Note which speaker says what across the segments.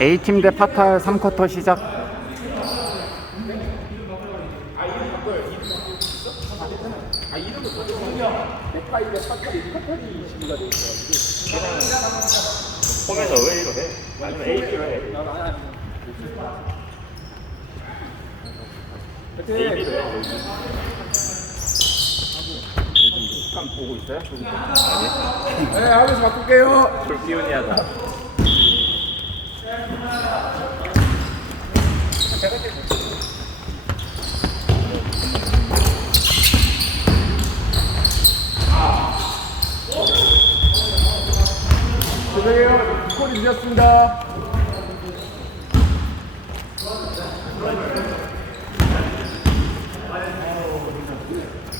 Speaker 1: A팀 대 파탈 3쿼터 시작.
Speaker 2: 홈에서 A로 해? 아니면 A로 해? A로 해?
Speaker 1: 보고 있어요?
Speaker 2: 아니
Speaker 1: 네, 하면서 바꿀게요.
Speaker 2: 불기운이하다
Speaker 1: 죄송해요. 콜이 늦었습니다.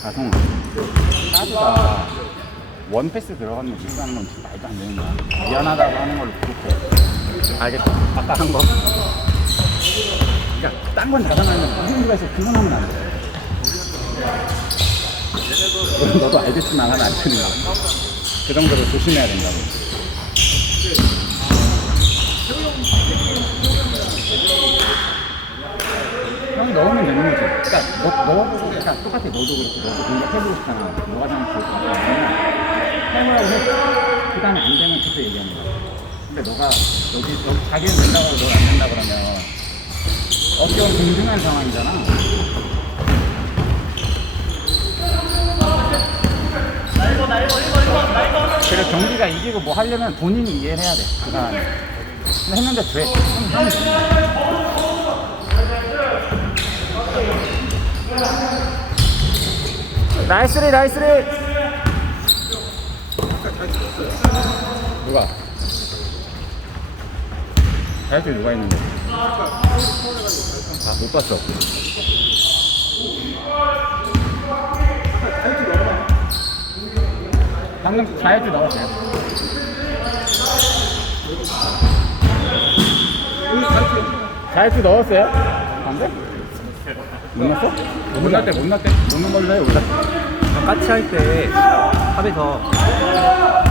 Speaker 1: 아, 성 따주가 원 패스 들어가는 거 미스하는 건 말도 안 되는 거야. 미안하다고 하는 걸로 부족해. 알겠다. 아까 한 거. 그러니까 딴건 잘하면 힘들어 해서 그만 하면 안 돼. 너도 알겠지만 하면 안 되는 거야. 그 정도로 조심해야 된다고. 형이 넣으면 되는 거지. 그러니까 너, 너 그러니까 똑같아. 너도 그렇고 너도 공격해보고 싶잖아. 너가 잘못했거 해보라고 해. 그 다음에 안 되면 그때 얘기하는 거야. 근데 너가 여기, 여기 자기는 된다고 하고 너는 안 된다 그러면 어깨가 공등한 상황이잖아. 그래 경기가 이기고 뭐 하려면 본인이 이해를 해야 돼. 그 상황에. 근데 했는데 돼. 나이스리 나이스리 누가? 자이트 누가 있는데? 아못 봤어 방금 자이트 넣었어요 자이트 넣었어요? 방금? 못 넣었어? 못 넣을 때못 넣을 때 넣는 걸로 해 우리가
Speaker 3: 같이 할때 합에서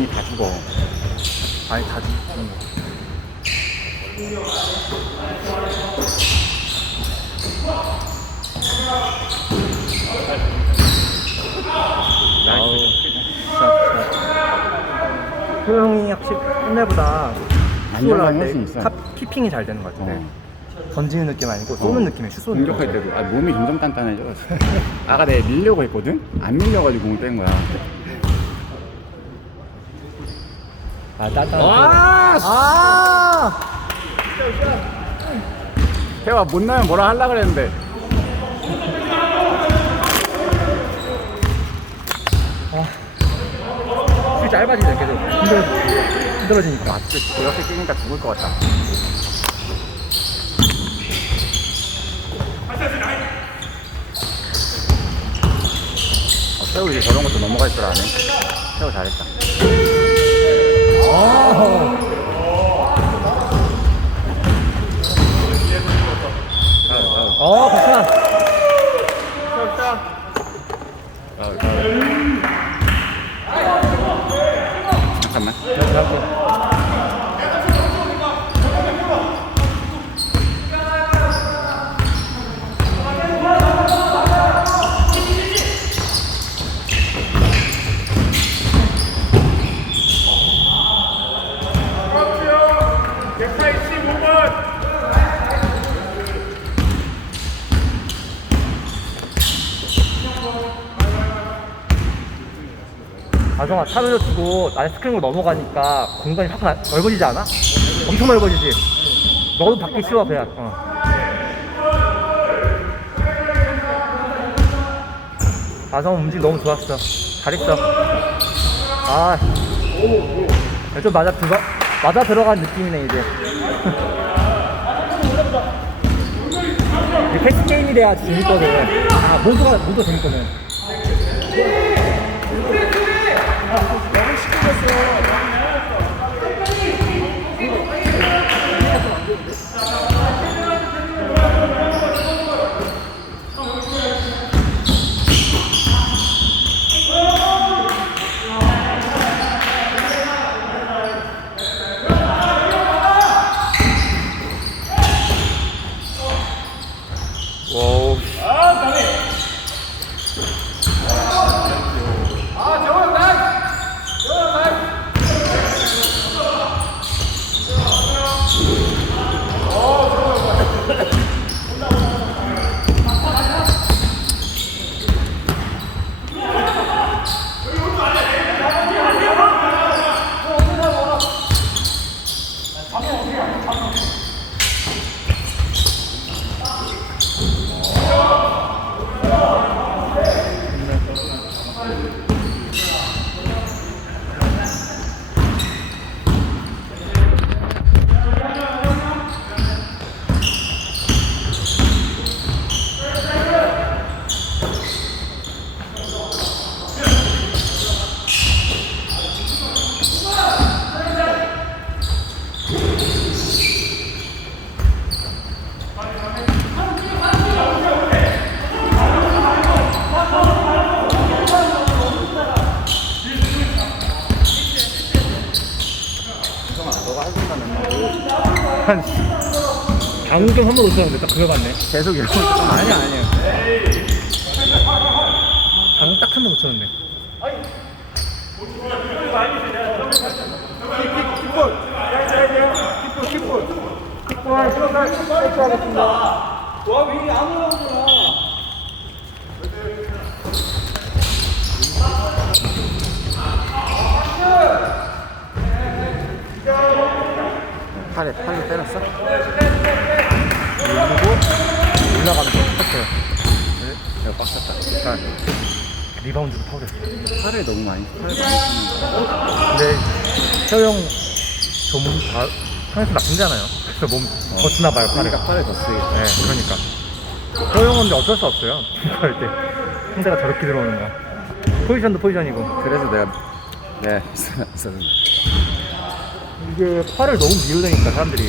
Speaker 1: 돈이 다 죽어
Speaker 3: 아니 다 죽는 거. 효영이 확실히 옛날보다
Speaker 1: 안정감이
Speaker 3: 할
Speaker 1: 훨씬
Speaker 3: 때
Speaker 1: 있어.
Speaker 3: 탑 키핑이 잘 되는 것 같은데
Speaker 1: 어.
Speaker 3: 던지는 느낌 아니고 쏘는 느낌의 슛 쏘는
Speaker 1: 공격할. 때도 아, 몸이 점점 단단해져 아까 내가 밀려고 했거든? 안 밀려가지고 공을 뺀 거야
Speaker 3: 아 따뜻한
Speaker 1: 아!
Speaker 3: 아!
Speaker 1: 태화 못 나면 뭐라 하려 그랬는데.
Speaker 3: 슛이 짧아지네 계속. 힘들어 힘들어지니까.
Speaker 1: 아 진짜 그렇게 뛰니까 죽을 것 같다. 어, 태우 이제 저런 것도 넘어갈 줄 아네. 태우 잘했다
Speaker 3: 어 박찬
Speaker 1: 잠깐만
Speaker 3: 가성아 두고 나의 스크린으로 넘어가니까 공간이 확 나- 넓어지지 않아? 엄청 넓어지지? 너도 받기 싫어 그냥 어. 가성 움직임 너무 좋았어 잘했어 아, 좀 맞아 들어 맞아 들어간 느낌이네 이제 이게 패스 게임이 돼야 재밌거든 아 모두가 모두 재밌거든
Speaker 1: 너무 시끄럽어 这样的方式。 할 생각 맨날
Speaker 3: 한 방금 한번 놓쳤는데 딱 그거 맞네.
Speaker 1: 계속 이러고 있어.
Speaker 3: 아니야 아니야. 방금 딱 한번 놓쳤는데.
Speaker 1: 팔에, 팔에 때렸어?
Speaker 3: 그리고 올라가면서 쳤어요.
Speaker 1: 내가 빡쳤다. 팔.
Speaker 3: 리바운드도 파울했어.
Speaker 1: 팔을 너무 많이, 팔을 많이 쓰는 거.
Speaker 3: 근데 태호 형 조몸 다 상에서 나쁜잖아요. 그래서 몸 거치나 봐요 팔을.
Speaker 1: 그러니까 팔을 더 쓰게.
Speaker 3: 네, 그러니까. 태호 형은 어쩔 수 없어요. 할 때. 상대가 저렇게 들어오는 거. 포지션도 포지션이고.
Speaker 1: 그래서 내가, 네, 있었어.
Speaker 3: 이게 팔을 너무 미루다니까 사람들이.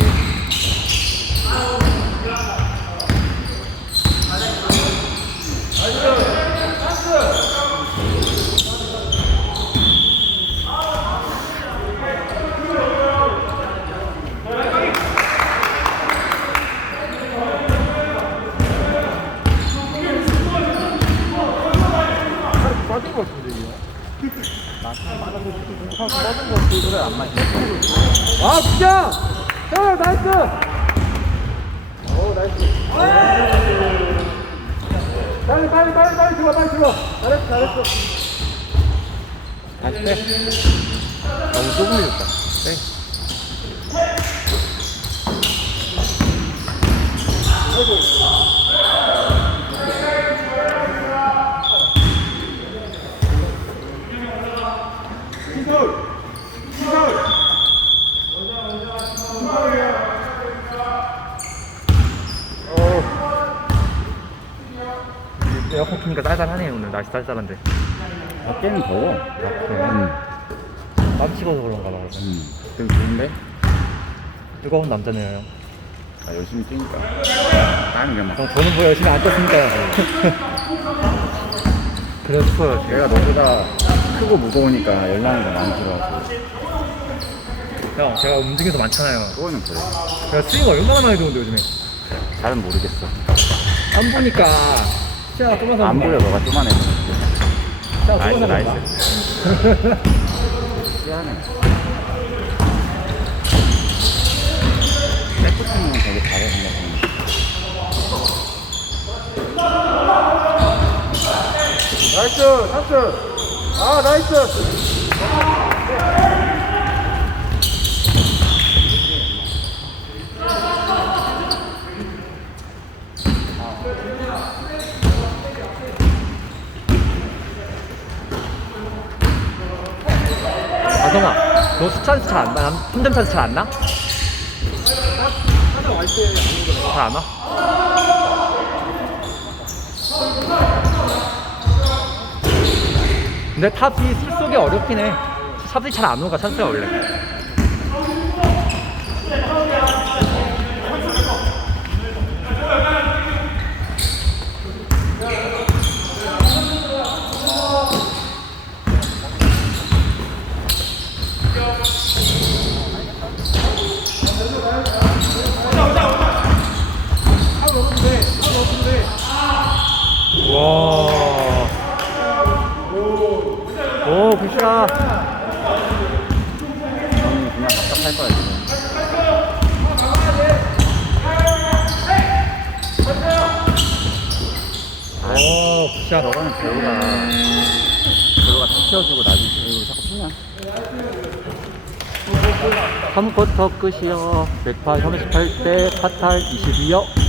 Speaker 3: 빠진 것 같은데 이거.
Speaker 1: 빠진 거 그래, 안 마시네.
Speaker 3: 아 진짜! 형 나이스! 오 나이스 빨리 빨리 빨리 빨리 들어 빨리 들어 잘했어 잘했어
Speaker 1: 다시 빼. 너무 조금 늦었다. 빼.
Speaker 3: 에어컨 키니까 쌀쌀하네 오늘 날씨 쌀쌀한데
Speaker 1: 밖에는 더워. 응.
Speaker 3: 땀 식어서 그런가 봐
Speaker 1: 응. 되게 좋은데?
Speaker 3: 뜨거운 남자네요
Speaker 1: 아, 열심히 뛰니까. 나는 그냥 막.
Speaker 3: 저, 저는 뭐 열심히 안 떴으니까요 그래서 추워요
Speaker 1: 내가 너보다 크고 무거우니까 열나는 거 많이 들어가고.
Speaker 3: 형 제가 움직여서 많잖아요
Speaker 1: 그거는 그래.
Speaker 3: 제가 스윙 얼마나 많이 들어오는데 요즘에
Speaker 1: 잘은 모르겠어.
Speaker 3: 안 보니까 시야가 좁아서
Speaker 1: 안 보여, 너가 쪼만해서.
Speaker 3: 시야가
Speaker 1: 나이스,
Speaker 3: 좁아서
Speaker 1: 나이스. 희한해. 백코치는 되게 잘해, 생각하면.
Speaker 3: 나이스 찬스 아 나이스 수찬스 잘안 나? 3점 찬스 잘안 나? 잘안 와? 근데 탑이 술 속이 어렵긴 해. 탑이 잘 안 오가 찬스가 원래. 오, 굿샷.
Speaker 1: 저는 그냥 답답할 거야, 지금.
Speaker 3: 오, 굿샷.
Speaker 1: 저거는 배우가, 배우가 탁 키워주고 나중에 이거 자꾸 피냐?
Speaker 3: 3쿼터 끝이요. 108, 38대, 파탈 22요.